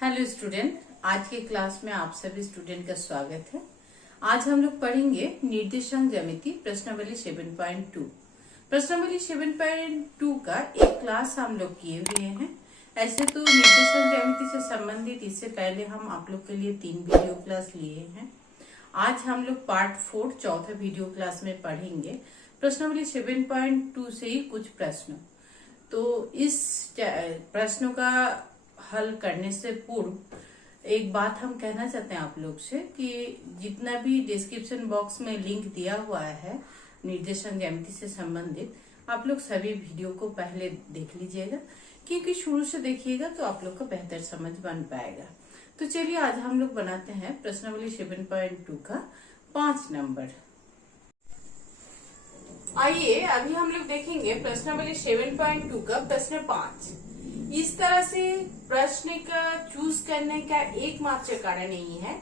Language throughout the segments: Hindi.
हेलो स्टूडेंट, आज के क्लास में आप सभी स्टूडेंट का स्वागत है। आज हम लोग पढ़ेंगे निर्देशांक ज्यामिति प्रश्नावली 7.2। प्रश्नावली 7.2 का एक क्लास हम लोग किए हुए हैं। ऐसे तो निर्देशांक ज्यामिति से संबंधित इससे पहले हम आप लोग के लिए 3 वीडियो क्लास लिए हैं। आज हम लोग पार्ट 4 चौथा वीडियो क्लास में पढ़ेंगे प्रश्नावली 7.2 से ही कुछ प्रश्न। तो इस प्रश्नों का हल करने से पूर्व एक बात हम कहना चाहते हैं आप लोग से कि जितना भी डिस्क्रिप्शन बॉक्स में लिंक दिया हुआ है निर्देशांक ज्यामिति से संबंधित, आप लोग सभी वीडियो को पहले देख लीजिएगा, क्योंकि शुरू से देखिएगा तो आप लोग का बेहतर समझ बन पाएगा। तो चलिए आज हम लोग बनाते हैं प्रश्नावली 7.2 का 5 नंबर। आइए अभी हम लोग देखेंगे प्रश्नावली 7.2 का प्रश्न 5। इस तरह से प्रश्न का चूज करने का एकमात्र कारण यही है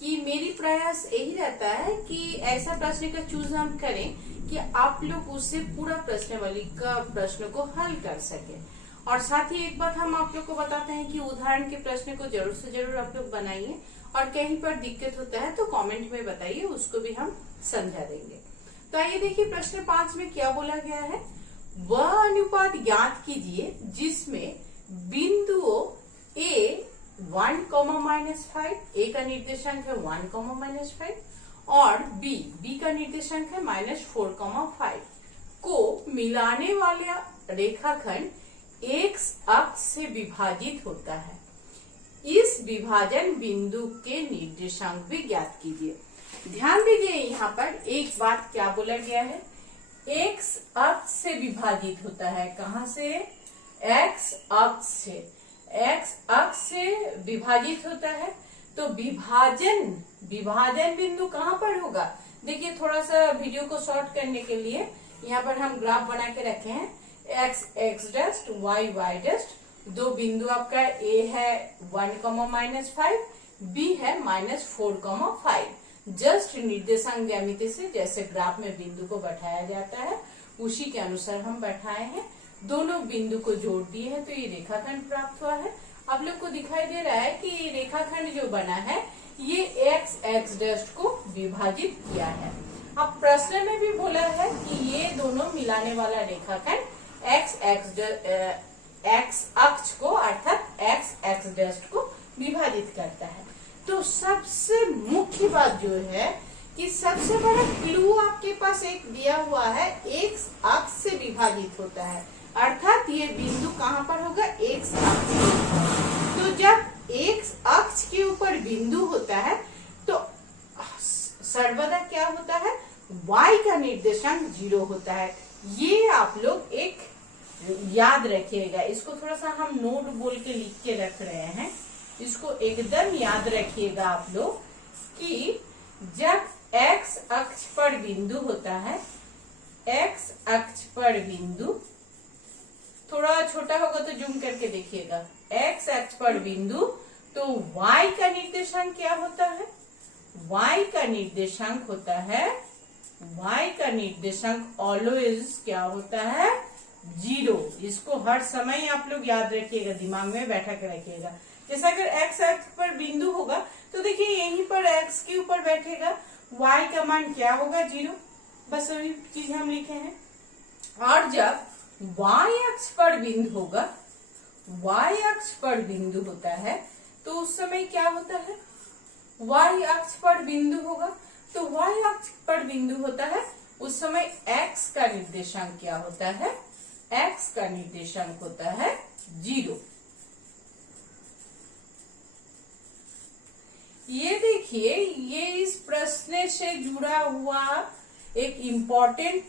कि मेरी प्रयास यही रहता है कि ऐसा प्रश्न का चूज हम करें कि आप लोग उससे पूरा प्रश्नावली का प्रश्न को हल कर सके। और साथ ही एक बात हम आप लोग को बताते हैं कि उदाहरण के प्रश्न को जरूर से जरूर आप लोग बनाइए, और कहीं पर दिक्कत होता है तो कमेंट में बताइए, उसको भी हम समझा देंगे। तो आइए देखिए प्रश्न 5 में क्या बोला गया है। वह अनुपात ज्ञात कीजिए जिसमें बिंदुओं A 1,-5, A का निर्देशांक है 1,-5 और B का निर्देशांक है -4,5 को मिलाने वाला रेखाखंड X अक्ष से विभाजित होता है। इस विभाजन बिंदु के निर्देशांक भी ज्ञात कीजिए। ध्यान दीजिए, यहाँ पर एक बात क्या बोला गया है, X अक्ष से विभाजित होता है। कहाँ से? X अक्ष से। X अक्ष से विभाजित होता है तो विभाजन बिंदु कहाँ पर होगा? देखिए थोड़ा सा वीडियो को शॉर्ट करने के लिए यहाँ पर हम ग्राफ बना के रखे हैं। x डस्ट y डस्ट, दो बिंदु आपका A है 1,-5, B है -4,5। जस्ट निर्देशांक ज्यामिति से जैसे ग्राफ में बिंदु को बैठाया जाता है उसी के अनुसार हम बैठाए हैं। दोनों बिंदु को जोड़ दिए हैं तो ये रेखाखंड प्राप्त हुआ है। आप लोग को दिखाई दे रहा है कि ये रेखाखंड जो बना है ये x डस्ट को विभाजित किया है। अब प्रश्न में भी बोला है कि ये दोनों मिलाने वाला रेखाखंड x अक्ष को अर्थात x डस्ट को विभाजित करता है। तो सबसे मुख्य बात जो है कि सबसे बड़ा क्लू आपके पास एक दिया हुआ है, x अक्ष से विभाजित होता है, अर्थात ये बिंदु कहाँ पर होगा? x अक्ष। तो जब x अक्ष के ऊपर बिंदु होता है तो सर्वदा क्या होता है? y का निर्देशांक 0 होता है। ये आप लोग एक याद रखिएगा। इसको थोड़ा सा हम नोट बोल के लिख के रख रहे हैं, इसको एकदम याद रखिएगा आप लोग कि जब x अक्ष पर बिंदु होता है, x अक्ष पर बिंदु थोड़ा छोटा होगा तो जूम करके देखिएगा, x अक्ष पर बिंदु तो y का निर्देशांक क्या होता है? y का निर्देशांक होता है, y का निर्देशांक ऑलवेज क्या होता है? 0। इसको हर समय आप लोग याद रखिएगा, दिमाग में बैठा के रखिएगा। जैसे अगर x अक्ष पर बिंदु होगा तो देखिए यहीं पर x के ऊपर बैठेगा, y का मान क्या होगा? 0। बस वही चीज हम लिखे हैं। और जब y अक्ष पर बिंदु होगा, y अक्ष पर बिंदु होता है तो उस समय क्या होता है? y अक्ष पर बिंदु होगा तो y अक्ष पर बिंदु होता है उस समय x का निर्देशांक क्या होता है? x का निर्देशांक होता है 0। ये देखिए, ये इस प्रश्न से जुड़ा हुआ एक इम्पोर्टेंट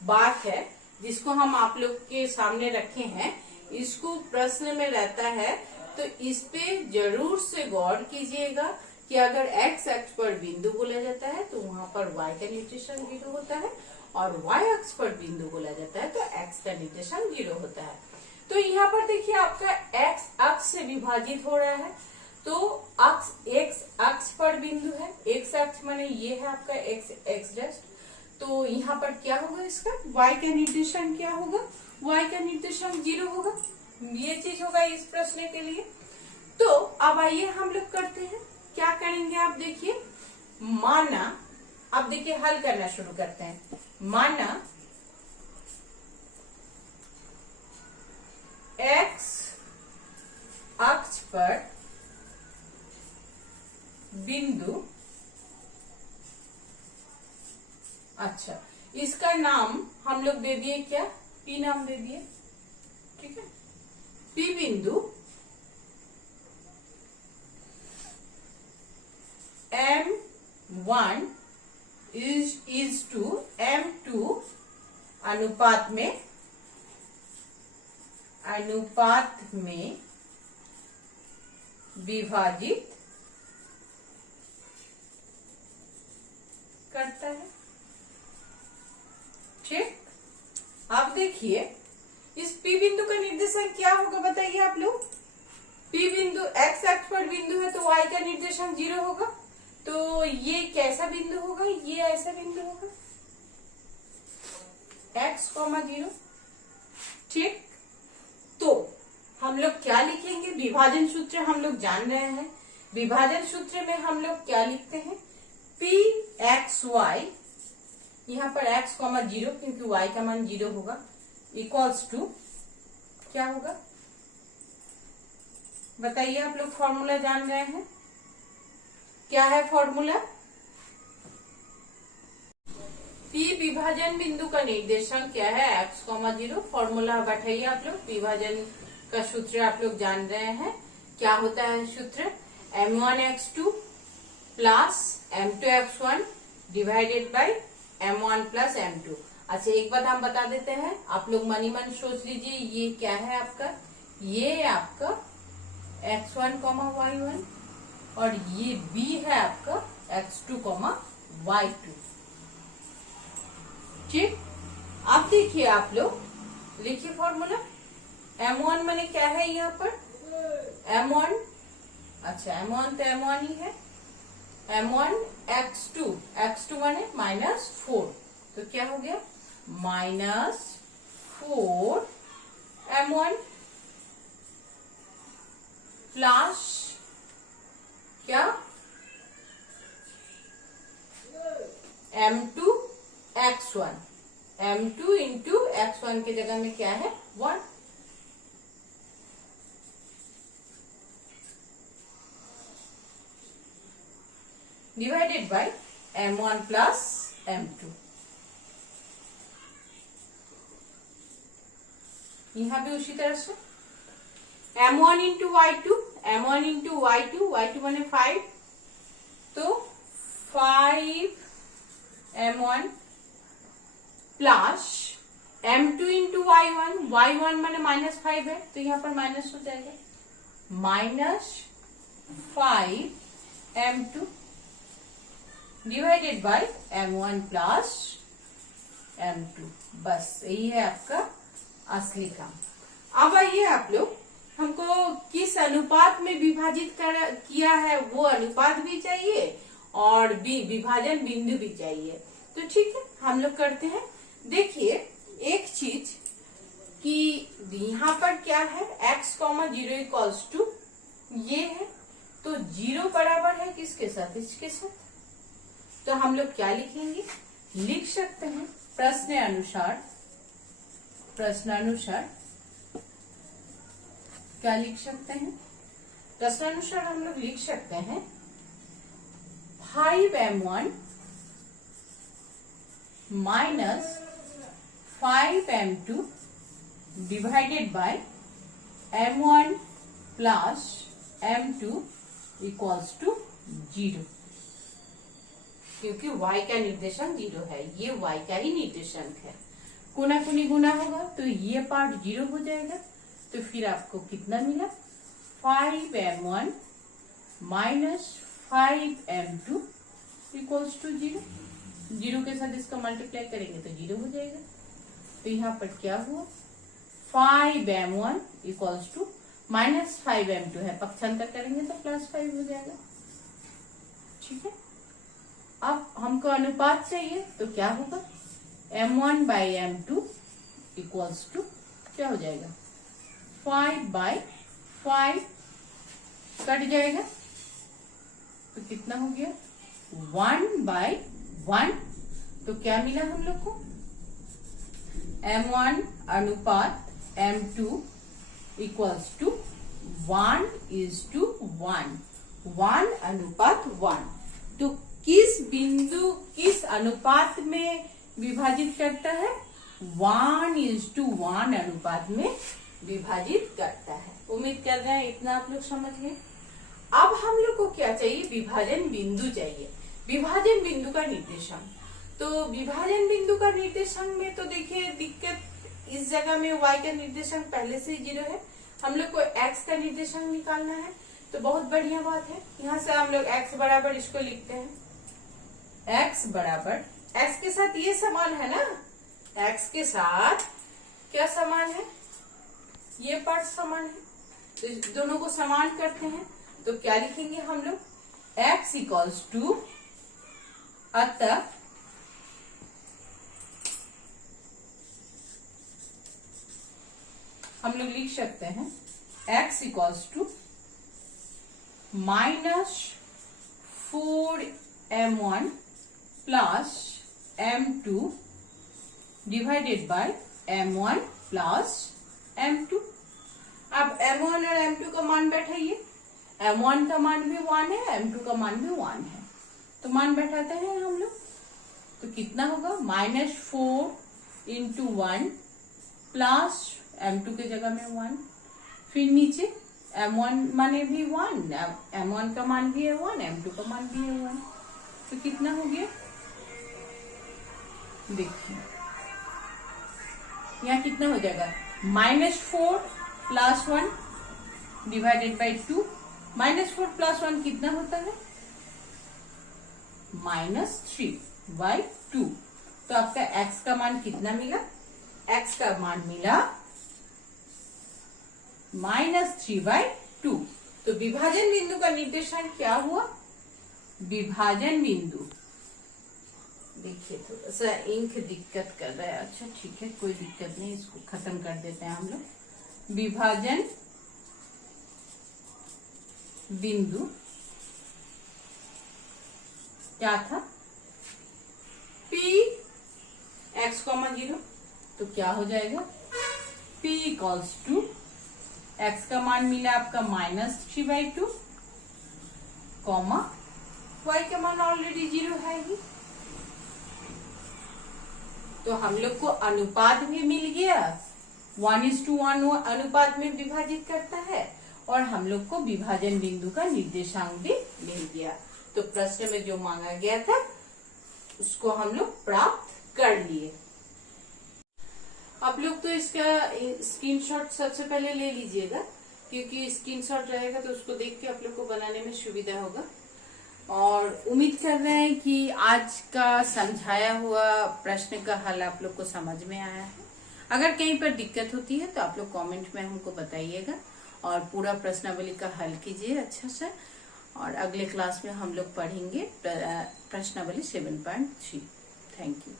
बात है जिसको हम आप लोग के सामने रखे हैं। इसको प्रश्न में रहता है तो इस पे जरूर से गौर कीजिएगा कि अगर x अक्ष पर बिंदु बोला जाता है तो वहां पर y का निर्देशांक 0 होता है, और y अक्ष पर बिंदु बोला जाता है तो x का निर्देशांक 0 होता है। तो यहाँ पर देखिए आपका x अक्ष से विभाजित हो रहा है तो x अक्ष पर बिंदु है, x अक्ष माने ये है आपका x डस्ट, तो यहाँ पर क्या होगा? इसका y का निर्देशांक क्या होगा? y का निर्देशांक 0 होगा। ये चीज होगा इस प्रश्न के लिए। तो तो अब आइए हम लोग करते हैं, क्या करेंगे आप देखिए। माना, अब देखिए हल करना शुरू करते हैं। माना x अक्ष पर बिंदु, अच्छा इसका नाम हम लोग दे दिए क्या, P नाम दे दिए, ठीक है। P बिंदु M1 is to M2 अनुपात में विभाजित करता है, ठीक। अब देखिए इस P बिंदु का निर्देशांक क्या होगा बताइए आप लोग। P बिंदु x अक्ष पर बिंदु है तो y का निर्देशांक 0 होगा, तो ये कैसा बिंदु होगा, ये ऐसा बिंदु होगा x, 0, ठीक। तो हम लोग क्या लिखेंगे, विभाजन सूत्र हम लोग जान रहे हैं। विभाजन सूत्र में हम लोग क्या लिखते हैं, Pxy, यहाँ पर x, 0 क्योंकि y का मान 0 होगा, इक्वल्स टू क्या होगा बताइए आप लोग। फॉर्मूला जान रहे हैं, क्या है फॉर्मूला। P विभाजन बिंदु का निर्देशांक क्या है, x, 0। फॉर्मूला बैठाइए आप लोग, विभाजन का सूत्र आप लोग जान रहे हैं। क्या होता है सूत्र, m1x2 plus m2x1 divided by m1 plus m2। अच्छा एक बात हम बता देते हैं, आप लोग मनी मन सोच लीजिए, ये क्या है आपका, ये आपका x1, y1 और ये b है आपका x2, y2, ठीक। अब देखिए आप लोग लिखिए फॉर्मूला। m1 माने क्या है यहाँ पर, m1, अच्छा m1 तो m1 ही है, m1 x2 माने -4, तो क्या हो गया -4 m1 प्लस क्या m2 x1, m2 into x1 के जगह में क्या है 1, divided by m1 plus m2। यहां भी उसी तरह से m1 into y2, m1 into y2 माने 5, तो 5 m1 plus m2 into y1 माने -5 है, तो यहाँ पर माइनस हो जाएगा, -5 m2 divided by m1 plus m2। बस यही है आपका असली काम। अब आइए आप लोग, हमको किस अनुपात में विभाजित किया है वो अनुपात भी चाहिए और विभाजन बिंदु भी चाहिए, तो ठीक है हम लोग करते हैं। देखिए एक चीज कि यहाँ पर क्या है x, 0 इक्वल्स टू ये है, तो 0 बराबर है किसके साथ, इसके साथ, तो हम लोग क्या लिखेंगे, लिख सकते हैं प्रश्नानुसार क्या लिख सकते हैं, प्रश्नानुसार हम लोग लिख सकते हैं 5m1 minus 5m2 divided by m1 plus m2 equals to 0, क्योंकि y का निर्देशांक 0 है, ये y का ही निर्देशांक है। कोना कोनी गुना होगा तो ये पार्ट 0 हो जाएगा, तो फिर आपको कितना मिला 5m1 minus 5m2 equals to 0। 0 के साथ इसका मल्टीप्लाई करेंगे तो 0 हो जाएगा, तो यहाँ पर क्या हुआ 5m1 इक्वल्स टू -5m2 है, पक्षांतर करेंगे तो +5 हो जाएगा, ठीक है। अब हमको अनुपात चाहिए तो क्या होगा m1 by m2 equals to क्या हो जाएगा 5/5, कट जाएगा तो कितना हो गया 1/1। तो क्या मिला हम लोग को m1 अनुपात m2 इक्वल्स टू 1:1, 1:1। तो किस बिंदु किस अनुपात में विभाजित करता है 1:1 अनुपात में विभाजित करता है। उम्मीद कर रहे हैं इतना आप लोग समझ गए। अब हम लोग को क्या चाहिए, विभाजन बिंदु चाहिए, विभाजन बिंदु का निर्देशांक। तो विभाजन बिंदु का निर्देशांक में तो देखिए दिक्कत, इस जगह में y का निर्देशांक पहले से 0 है, हम लोग को x का निर्देशांक निकालना है। तो बहुत बढ़िया बात है, यहाँ से हम लोग x बराबर इसको लिखते हैं, x बराबर, x के साथ ये समान है ना, x के साथ क्या समान है, ये पार्ट समान है, तो इस दोनों को समान करते हैं। तो क्या लिखेंगे हम लोग, x इक्वल्स टू, अतः हम लोग लिख सकते हैं x equals to -4m1 plus m2 divided by m1 plus m2। अब m1 और m2 का मान बैठाइए, m1 का मान भी 1 है, m2 का मान भी 1 है, तो मान बैठाते हैं हम लोग। तो कितना होगा -4 × 1 प्लस m2 के जगह में 1, फिर नीचे m1 माने भी 1, m1 का मान भी है 1, m2 का मान भी है 1, तो कितना हो गया देखिए, यहाँ कितना हो जाएगा -4 + 1 डिवाइडेड बाई 2। -4 + 1 कितना होता है -3/2। तो आपका x का मान कितना मिला, x का मान मिला -3/2। तो विभाजन बिंदु का निर्देशांक क्या हुआ, विभाजन बिंदु, देखिए थोड़ा सा इंक दिक्कत कर रहा है, अच्छा ठीक है कोई दिक्कत नहीं, इसको खत्म कर देते हैं हम लोग। विभाजन बिंदु क्या था, P x,0, तो क्या हो जाएगा P इक्वल्स टू, x का मान मिला आपका -3/2, y का मान ऑलरेडी 0 है ही, तो हम लोग को अनुपात भी मिल गया, 1:1 अनुपात में विभाजित करता है, और हम लोग को विभाजन बिंदु का निर्देशांक भी मिल गया। तो प्रश्न में जो मांगा गया था उसको हम लोग प्राप्त कर लिए। आप लोग तो इसका स्क्रीनशॉट सबसे पहले ले लीजिएगा, क्योंकि स्क्रीनशॉट रहेगा तो उसको देख के आप लोग को बनाने में सुविधा होगा। और उम्मीद कर रहे हैं कि आज का समझाया हुआ प्रश्न का हल आप लोग को समझ में आया है। अगर कहीं पर दिक्कत होती है तो आप लोग कमेंट में हमको बताइएगा, और पूरा प्रश्नावली का हल कीजिए अच्छा से। और अगले क्लास में हम लोग पढ़ेंगे प्रश्नावली 7.3। Thank you.